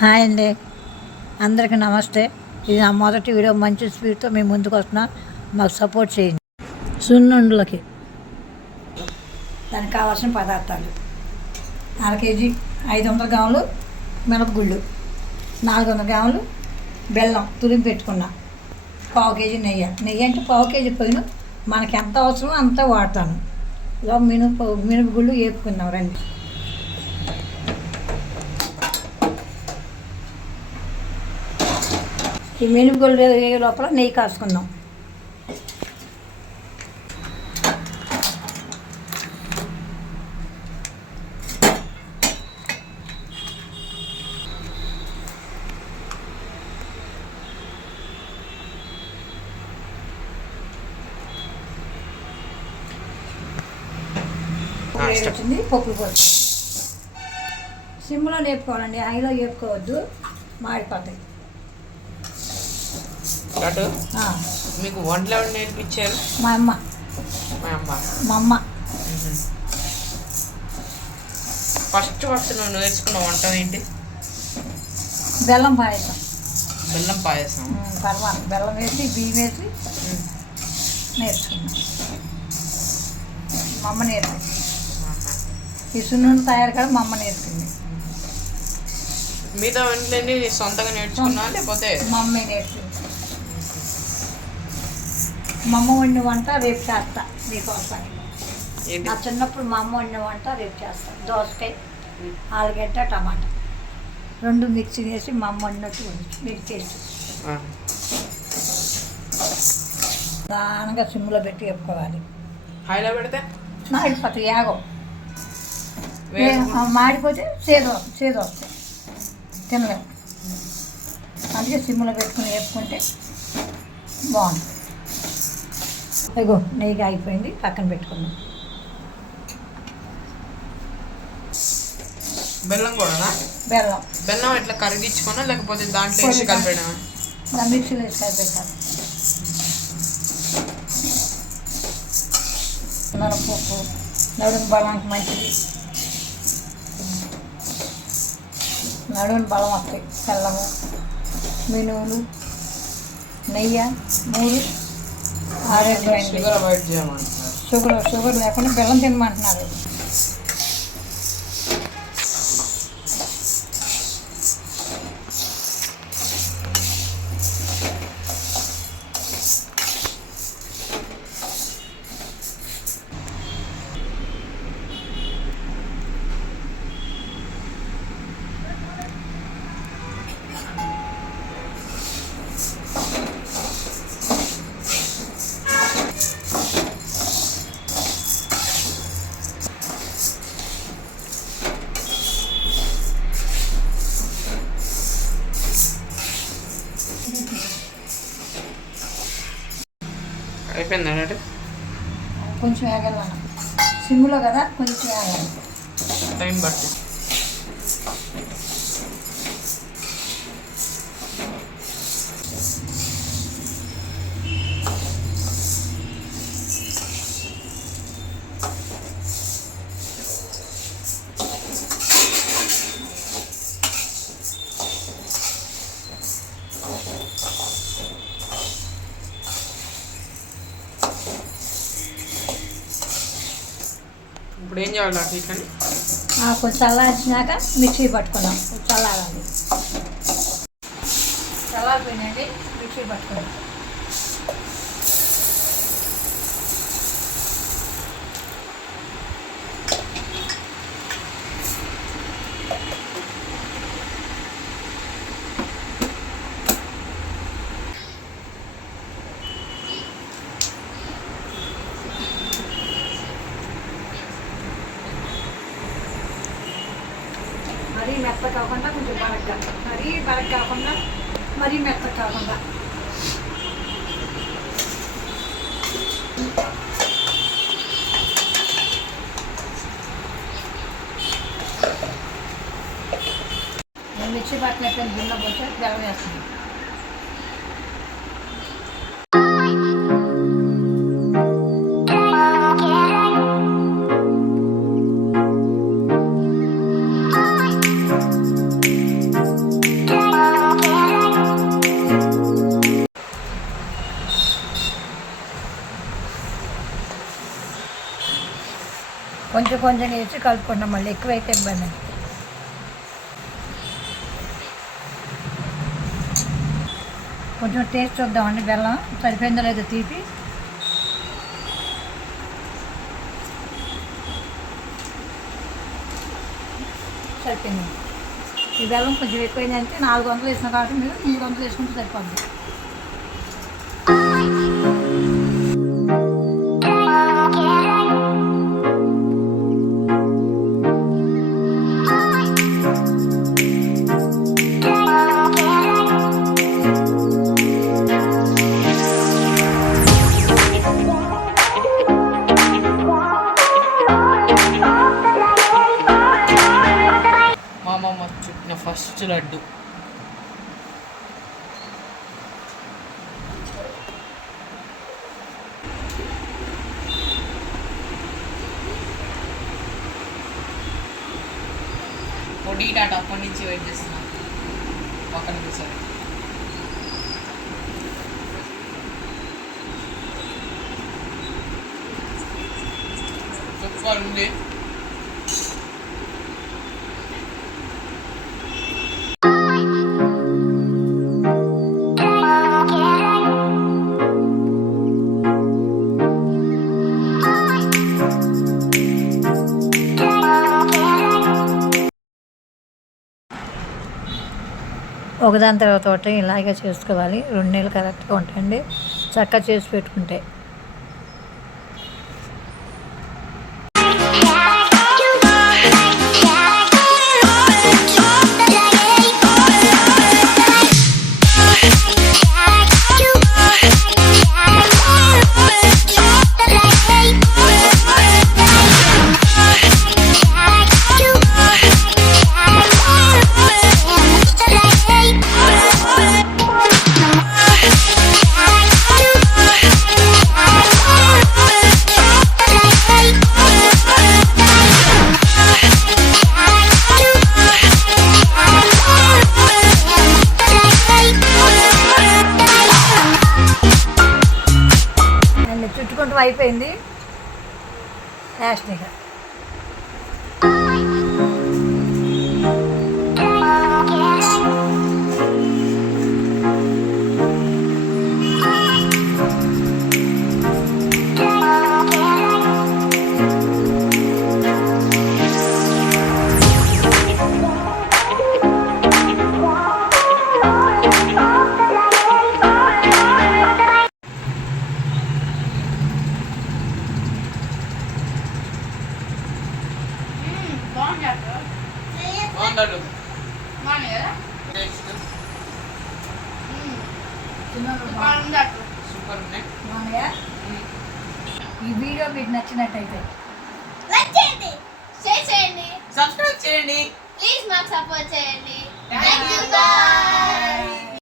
Hi అండి, అందరికీ నమస్తే. ఇది నా మొదటి వీడియో. మంచి స్పీడ్తో మేము ముందుకు వస్తున్నా, మాకు సపోర్ట్ చేయండి. సున్నుండలకి దానికి కావాల్సిన పదార్థాలు: అర కేజీ 500 గ్రాములు మినపగుళ్ళు, 400 గ్రాములు బెల్లం తురిమి పెట్టుకున్నా, పావు కేజీ నెయ్యి అంటే పావు కేజీ పోయిన మనకి ఎంత అవసరమో అంత వాడతాను. ఇలా మినపగుళ్ళు వేపుకున్నాం రండి. ఈ మినపగుళ్ళు వేగే లోపల నెయ్యి కాసుకుందాం. వచ్చింది పప్పులు పోతుంది. సిమ్లో వేపుకోవాలండి, హైలో వేపుకోవద్దు, మాడిపోతాయి. మీకు వంటలు ఎవరు నేర్పించారు? మా అమ్మ. ఫస్ట్ నువ్వు నేర్చుకున్న వంట ఏంటి? బెల్లం పాయసం. తర్వాత బెల్లం వేసి బియ్యం వేసి నేర్చుకున్నాం. మా అమ్మ నేర్పింది. ఈ సున్నుండ తయారు కూడా మా అమ్మ నేర్పింది. మిగతా వంటలన్నీ సొంతంగా నేర్చుకున్నా లేకపోతే? మా అమ్మే నేర్పింది. మా అమ్మ వండిన వంట రేపు చేస్తా మీకోసం. నా చిన్నప్పుడు మా అమ్మ వండిన వంట రేపు చేస్తాను. దోసకాయ, ఆలుగడ్డ, టమాటా 2 మిక్సీ వేసి మా అమ్మ వండినట్టు మీకు టేస్ట్. దానంగా సిమ్లో పెట్టి వేపుకోవాలి. హైలో పెడితే మాడిపోతాయి, యాగం మాడిపోతే చేదు వస్తాయి, తినలేము. అందుకే సిమ్లో పెట్టుకుని వేపుకుంటే బాగుంటుంది. అయ్యో నెయ్యిగా అయిపోయింది, పక్కన పెట్టుకుందాం. బెల్లం కూడా? బెల్లం ఇట్లా కరిగించుకున్నా లేకపోతే దాంట్లో వేసి కలిపేయడం? మిక్సీలో వేసి కలిపేసాను. మినపప్పు నడుము బలానికి మంచిది, నడుముని బలం వస్తాయి. బెల్లము, మినువులు, నెయ్యి 3 షుగర్ లేకుండా బెల్లం తినమంటున్నారు. అయిపోయింది అన్నట్టు. కొంచెం వేగాలి, సిమ్లో కదా, కొంచెం వేగాలి, టైం బట్టి. ఇప్పుడు ఏం చేయాలి అట్లా? కొంచెం చల్లార్చినాక మిక్సీ పట్టుకున్నాం. చల్లారాలి, చల్లారిపోయినండి, మిక్సీ పట్టుకున్నాం. మరీ మెత్త కాకుండా కొంచెం బరగ్గా, మరీ బరగ్ కాకుండా మరీ మెత్త కాకుండా. నేను మిక్సీ పట్టినట్టు గిన్నె పోతే బెల్లం వేస్తుంది. కొంచెం కొంచెం వేసి కలుపుకుంటాం, మళ్ళీ ఎక్కువైతే ఇబ్బంది. కొంచెం టేస్ట్ చూద్దామండి, బెల్లం సరిపోయిందో లేదో తీపి. సరిపోయింది. ఈ బెల్లం కొంచెం ఎక్కువైందంటే 400 వేసినా కాబట్టి మీరు 300 వేసుకుంటే సరిపోద్ది. మా అమ్మమ్మ చుట్టిన ఫస్ట్ లడ్డు. పొడి టాటా అప్పటి నుంచి వెయిట్ చేస్తున్నా, పక్కన కూర్చొని. సూపర్ ఉంది. ఒకదాని తర్వాత ఒకటి ఇలాగే చేసుకోవాలి. 2 నెలలు కరెక్ట్గా ఉంటాయండి చక్కగా చేసి పెట్టుకుంటే. చుట్టుకుంటూ అయిపోయింది లాస్ట్గా. బాగుంటాడు. సూపర్ ఉన్నాయి. ఈ వీడియో మీకు నచ్చినట్టయితే లైక్ చేయండి, షేర్ చేయండి, సబ్స్క్రైబ్ చేయండి, ప్లీజ్ మాకు సపోర్ట్ చేయండి. Thank you, bye.